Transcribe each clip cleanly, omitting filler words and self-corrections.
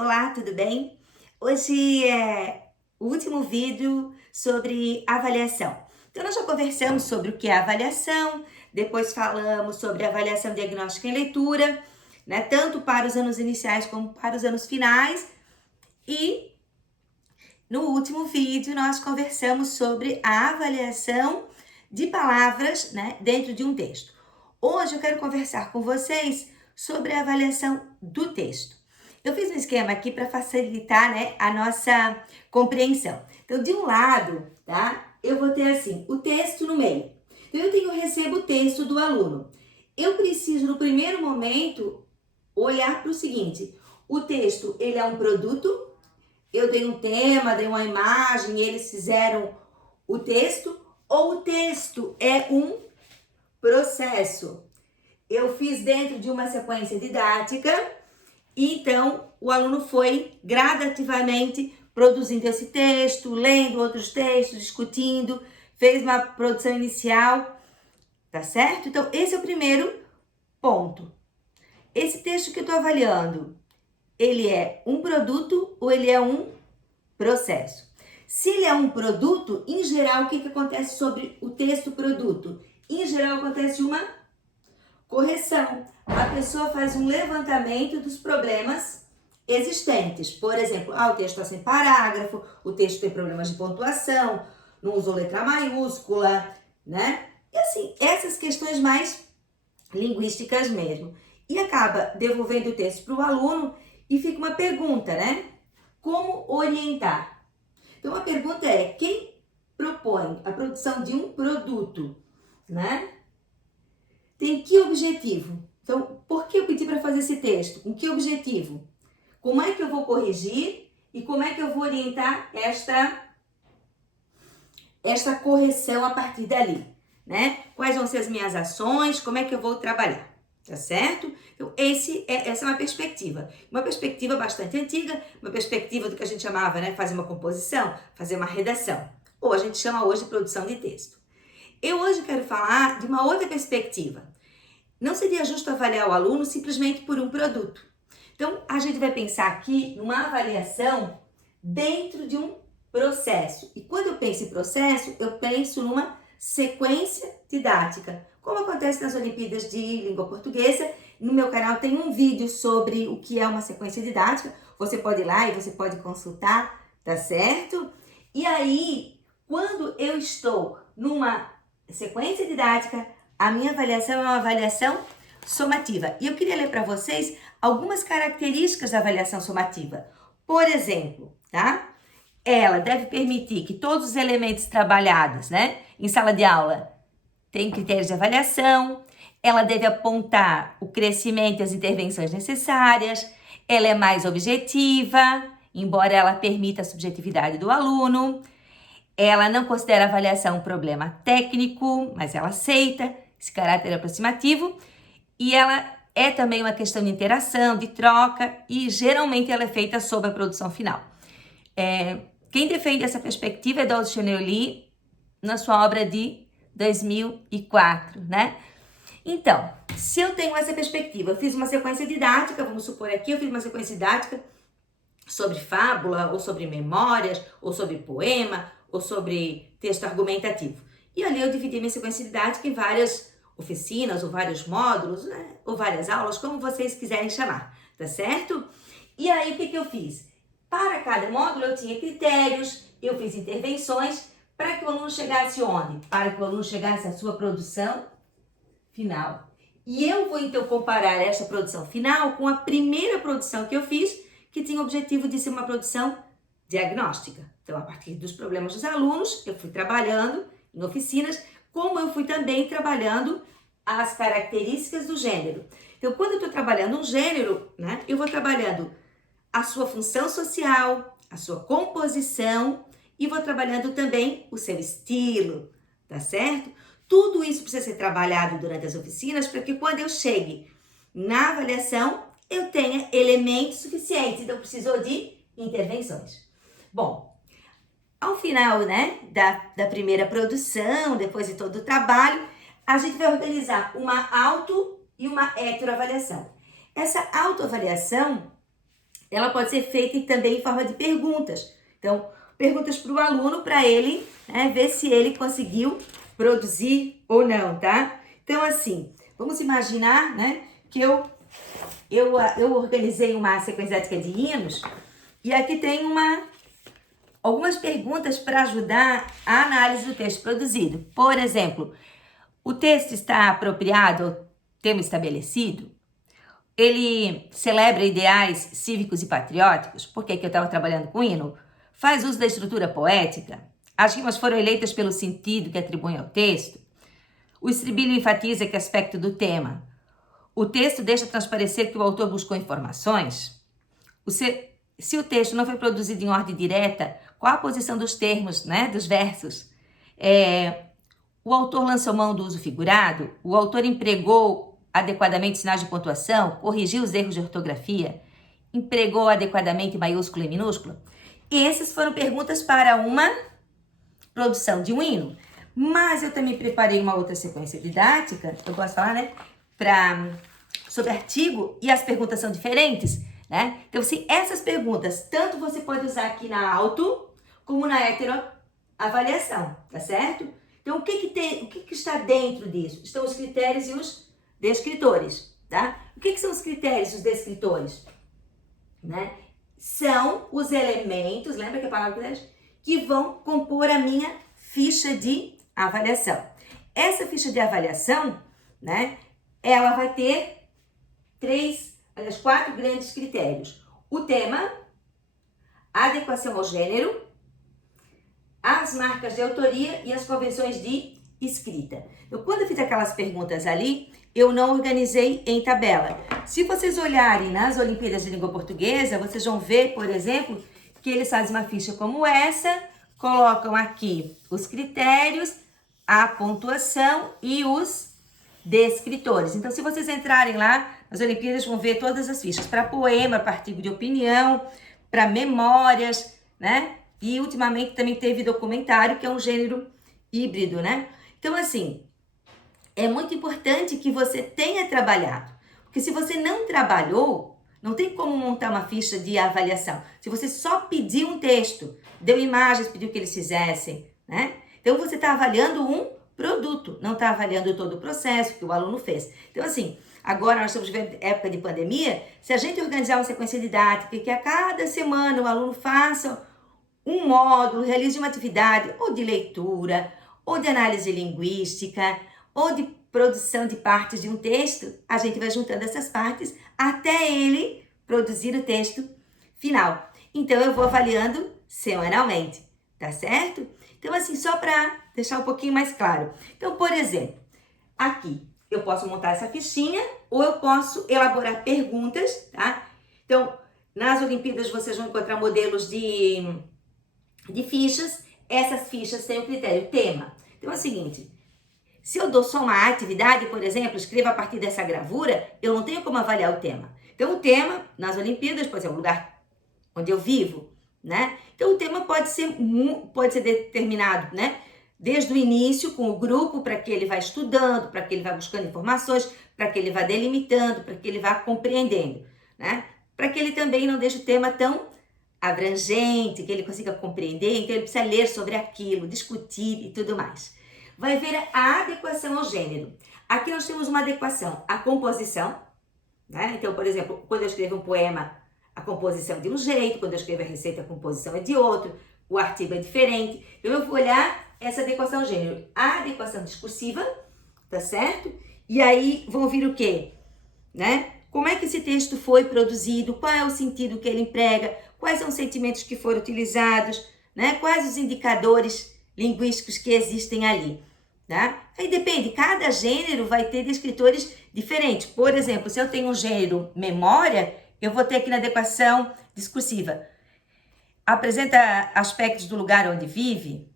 Olá, tudo bem? Hoje é o último vídeo sobre avaliação. Então, nós já conversamos sobre o que é avaliação, depois falamos sobre avaliação diagnóstica em leitura, né? Tanto para os anos iniciais como para os anos finais. E no último vídeo, nós conversamos sobre a avaliação de palavras, né, dentro de um texto. Hoje eu quero conversar com vocês sobre a avaliação do texto. Eu fiz um esquema aqui para facilitar, né, a nossa compreensão. Então, de um lado, tá, eu vou ter assim, o texto no meio. Então, eu recebo o texto do aluno. Eu preciso, no primeiro momento, olhar para o seguinte: o texto, ele é um produto. Eu dei um tema, dei uma imagem, eles fizeram o texto, ou o texto é um processo. Eu fiz dentro de uma sequência didática, e então o aluno foi gradativamente produzindo esse texto, lendo outros textos, discutindo, fez uma produção inicial, tá certo? Então, esse é o primeiro ponto. Esse texto que eu estou avaliando, ele é um produto ou ele é um processo? Se ele é um produto, em geral, o que acontece sobre o texto produto? Em geral, acontece uma correção. A pessoa faz um levantamento dos problemas existentes. Por exemplo, o texto está sem parágrafo, o texto tem problemas de pontuação, não usou letra maiúscula, né? E assim, essas questões mais linguísticas mesmo. E acaba devolvendo o texto para o aluno e fica uma pergunta, né? Como orientar? Então, a pergunta é: quem propõe a produção de um produto, né? Tem que objetivo? Então, por que eu pedi para fazer esse texto? Com que objetivo? Como é que eu vou corrigir e como é que eu vou orientar esta correção a partir dali, né? Quais vão ser as minhas ações? Como é que eu vou trabalhar? Tá certo? Então, essa é uma perspectiva bastante antiga, uma perspectiva do que a gente chamava, né, fazer uma composição, fazer uma redação, ou a gente chama hoje de produção de texto. Eu hoje quero falar de uma outra perspectiva. Não seria justo avaliar o aluno simplesmente por um produto. Então, a gente vai pensar aqui numa avaliação dentro de um processo. E quando eu penso em processo, eu penso numa sequência didática. Como acontece nas Olimpíadas de Língua Portuguesa, no meu canal tem um vídeo sobre o que é uma sequência didática. Você pode ir lá e você pode consultar, tá certo? E aí, quando eu estou numa sequência didática, a minha avaliação é uma avaliação somativa. E eu queria ler para vocês algumas características da avaliação somativa. Por exemplo, tá? Ela deve permitir que todos os elementos trabalhados, né, em sala de aula tenham critérios de avaliação. Ela deve apontar o crescimento e as intervenções necessárias. Ela é mais objetiva, embora ela permita a subjetividade do aluno. Ela não considera a avaliação um problema técnico, mas ela aceita esse caráter aproximativo. E ela é também uma questão de interação, de troca, e geralmente ela é feita sob a produção final. Quem defende essa perspectiva é Dolce Cheneuli, na sua obra de 2004, né? Então, se eu tenho essa perspectiva, eu fiz uma sequência didática, vamos supor aqui, eu fiz uma sequência didática sobre fábula, ou sobre memórias, ou sobre poema, ou sobre texto argumentativo. E ali eu dividi minha sequência didática em várias oficinas, ou vários módulos, né? Ou várias aulas, como vocês quiserem chamar, tá certo? E aí, o que eu fiz? Para cada módulo, eu tinha critérios, eu fiz intervenções, para que o aluno chegasse onde? Para que o aluno chegasse à sua produção final. E eu vou, então, comparar essa produção final com a primeira produção que eu fiz, que tinha o objetivo de ser uma produção diagnóstica. Então, a partir dos problemas dos alunos, eu fui trabalhando em oficinas, como eu fui também trabalhando as características do gênero. Então, quando eu estou trabalhando um gênero, né, eu vou trabalhando a sua função social, a sua composição e vou trabalhando também o seu estilo, tá certo? Tudo isso precisa ser trabalhado durante as oficinas para que quando eu chegue na avaliação, eu tenha elementos suficientes. Então, precisou de intervenções. Bom, ao final, né, da primeira produção, depois de todo o trabalho, a gente vai organizar uma auto e uma heteroavaliação. Essa autoavaliação, ela pode ser feita também em forma de perguntas. Então, perguntas para o aluno, para ele, né, ver se ele conseguiu produzir ou não, tá? Então, assim, vamos imaginar, né, que eu organizei uma sequência didática de hinos e aqui tem algumas perguntas para ajudar a análise do texto produzido. Por exemplo, o texto está apropriado ao tema estabelecido? Ele celebra ideais cívicos e patrióticos? Por que eu estava trabalhando com hino? Faz uso da estrutura poética? As rimas foram eleitas pelo sentido que atribuem ao texto? O estribilho enfatiza que aspecto do tema? O texto deixa transparecer que o autor buscou informações? Se o texto não foi produzido em ordem direta, qual a posição dos termos, né, dos versos? O autor lançou mão do uso figurado? O autor empregou adequadamente sinais de pontuação? Corrigiu os erros de ortografia? Empregou adequadamente maiúscula e minúscula? Essas foram perguntas para uma produção de um hino. Mas eu também preparei uma outra sequência didática, eu gosto de falar, né, sobre artigo, e as perguntas são diferentes, né? Então, se essas perguntas, tanto você pode usar aqui na auto, como na heteroavaliação, tá certo? Então, o que está dentro disso? Estão os critérios e os descritores, tá? O que são os critérios e os descritores? Né? São os elementos, lembra que a palavra critérios? Que vão compor a minha ficha de avaliação. Essa ficha de avaliação, né? Ela vai ter 4 grandes critérios. O tema, a adequação ao gênero, as marcas de autoria e as convenções de escrita. Então, quando eu fiz aquelas perguntas ali, eu não organizei em tabela. Se vocês olharem nas Olimpíadas de Língua Portuguesa, vocês vão ver, por exemplo, que eles fazem uma ficha como essa, colocam aqui os critérios, a pontuação e os descritores. Então, se vocês entrarem lá nas Olimpíadas, vão ver todas as fichas para poema, para artigo de opinião, para memórias, né? E ultimamente também teve documentário, que é um gênero híbrido, né? Então, assim, é muito importante que você tenha trabalhado. Porque se você não trabalhou, não tem como montar uma ficha de avaliação. Se você só pediu um texto, deu imagens, pediu que eles fizessem, né? Então, você está avaliando um produto, não está avaliando todo o processo que o aluno fez. Então, assim, agora nós estamos vivendo época de pandemia, se a gente organizar uma sequência didática que a cada semana o aluno faça um módulo, realize uma atividade ou de leitura, ou de análise linguística, ou de produção de partes de um texto, a gente vai juntando essas partes até ele produzir o texto final. Então, eu vou avaliando semanalmente, tá certo? Então, assim, só para deixar um pouquinho mais claro. Então, por exemplo, aqui eu posso montar essa fichinha ou eu posso elaborar perguntas, tá? Então, nas Olimpíadas vocês vão encontrar modelos de fichas. Essas fichas têm o critério tema. Então, é o seguinte, se eu dou só uma atividade, por exemplo, escreva a partir dessa gravura, eu não tenho como avaliar o tema. Então, o tema nas Olimpíadas, por exemplo, o lugar onde eu vivo, né? Então, o tema pode ser determinado, né? Desde o início, com o grupo, para que ele vá estudando, para que ele vá buscando informações, para que ele vá delimitando, para que ele vá compreendendo, né? Para que ele também não deixe o tema tão abrangente, que ele consiga compreender, então ele precisa ler sobre aquilo, discutir e tudo mais. Vai ver a adequação ao gênero. Aqui nós temos uma adequação à composição, né? Então, por exemplo, quando eu escrevo um poema, a composição é de um jeito, quando eu escrevo a receita, a composição é de outro, o artigo é diferente. Então, eu vou olhar essa adequação ao gênero. A adequação discursiva, tá certo? E aí, vão vir o quê? Né? Como é que esse texto foi produzido? Qual é o sentido que ele emprega? Quais são os sentimentos que foram utilizados? Né? Quais os indicadores linguísticos que existem ali? Tá? Aí depende, cada gênero vai ter descritores diferentes. Por exemplo, se eu tenho um gênero memória, eu vou ter aqui na adequação discursiva. Apresenta aspectos do lugar onde vive,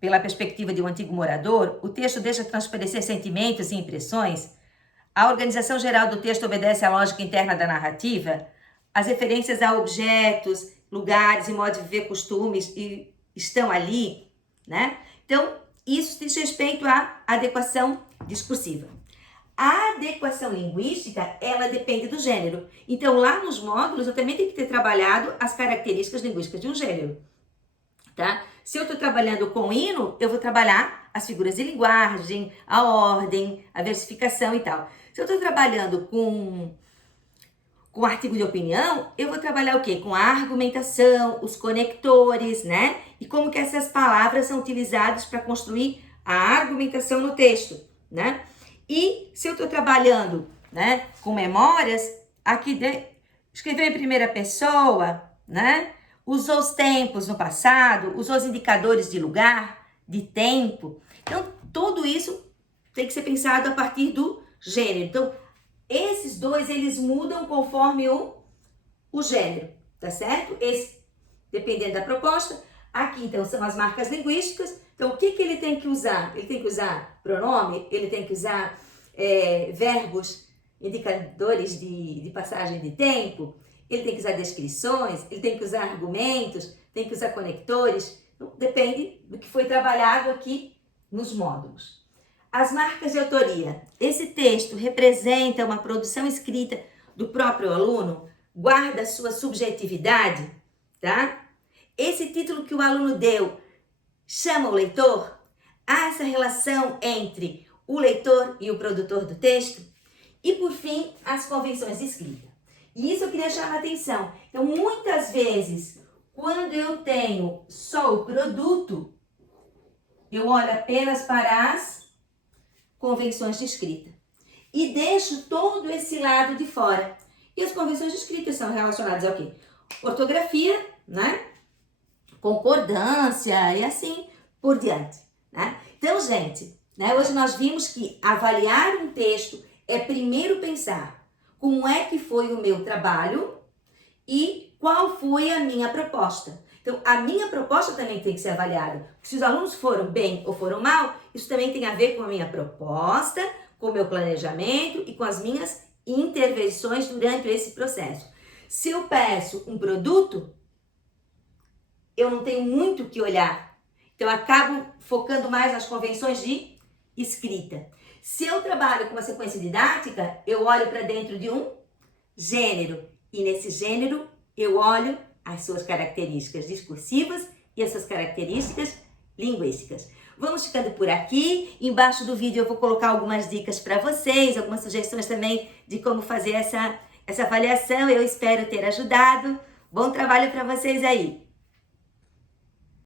pela perspectiva de um antigo morador, o texto deixa transparecer sentimentos e impressões, a organização geral do texto obedece à lógica interna da narrativa, as referências a objetos, lugares e modo de viver, costumes estão ali, né? Então, isso diz respeito à adequação discursiva. A adequação linguística, ela depende do gênero. Então, lá nos módulos, eu também tenho que ter trabalhado as características linguísticas de um gênero, tá? Se eu estou trabalhando com hino, eu vou trabalhar as figuras de linguagem, a ordem, a versificação e tal. Se eu estou trabalhando com artigo de opinião, eu vou trabalhar o quê? Com a argumentação, os conectores, né? E como que essas palavras são utilizadas para construir a argumentação no texto, né? E se eu estou trabalhando, né, com memórias, aqui escreveu em primeira pessoa, né? Usou os tempos no passado, usou os indicadores de lugar, de tempo. Então, tudo isso tem que ser pensado a partir do gênero. Então, esses dois, eles mudam conforme o gênero, tá certo? Esse, dependendo da proposta. Aqui, então, são as marcas linguísticas. Então, o que ele tem que usar? Ele tem que usar pronome, ele tem que usar verbos, indicadores de passagem de tempo, ele tem que usar descrições, ele tem que usar argumentos, tem que usar conectores. Então, depende do que foi trabalhado aqui nos módulos. As marcas de autoria. Esse texto representa uma produção escrita do próprio aluno, guarda sua subjetividade, tá? Esse título que o aluno deu chama o leitor? Há essa relação entre o leitor e o produtor do texto? E, por fim, as convenções de escrita. E isso eu queria chamar a atenção. Então, muitas vezes, quando eu tenho só o produto, eu olho apenas para as convenções de escrita e deixo todo esse lado de fora. E as convenções de escrita são relacionadas ao quê? Ortografia, né? Concordância e assim por diante, né? Então, gente, né, hoje nós vimos que avaliar um texto é primeiro pensar como é que foi o meu trabalho e qual foi a minha proposta. Então, a minha proposta também tem que ser avaliada. Se os alunos foram bem ou foram mal, isso também tem a ver com a minha proposta, com o meu planejamento e com as minhas intervenções durante esse processo. Se eu peço um produto, eu não tenho muito o que olhar. Então, eu acabo focando mais nas convenções de escrita. Se eu trabalho com uma sequência didática, eu olho para dentro de um gênero. E nesse gênero, eu olho as suas características discursivas e as suas características linguísticas. Vamos ficando por aqui. Embaixo do vídeo eu vou colocar algumas dicas para vocês, algumas sugestões também de como fazer essa avaliação. Eu espero ter ajudado. Bom trabalho para vocês aí.